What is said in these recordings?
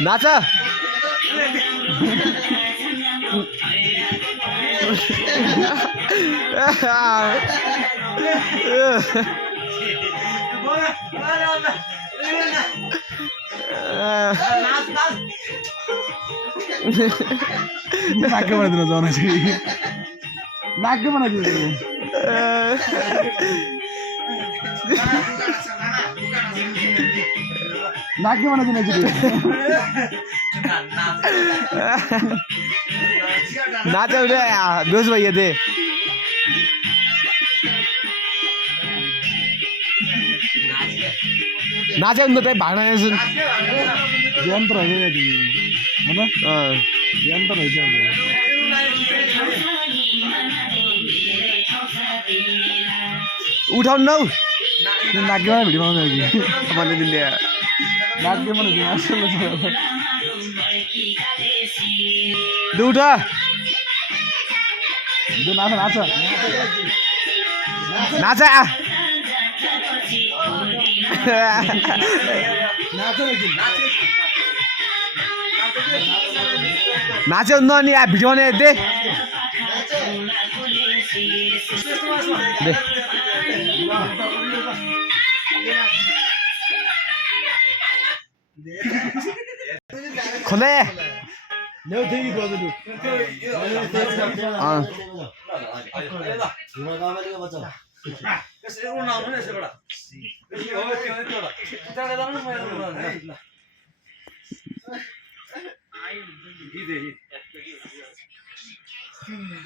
नाचा नाक बनाइदिनु जौन चाहिँ नाक बनाइदिनु नाक बनाइदिनु नाचा उठे बेहोस भइए थे नाचे उनको त्यही भाग्न यन्त्र होइन यन्त्र होइन उठाउनु नौ नाक्यमा भिडियो बनाउँदै कि मैले दिने नाक्यमा उठ नाच नाच नाचा नाच्यो न नि भिडियो बनाए दे खोले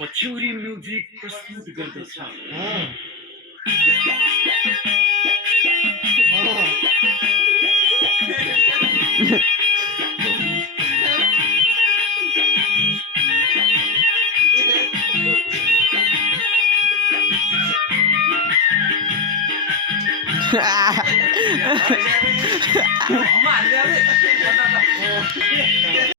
पछ्यौरी म्युजिक प्रस्तुत गर्दछ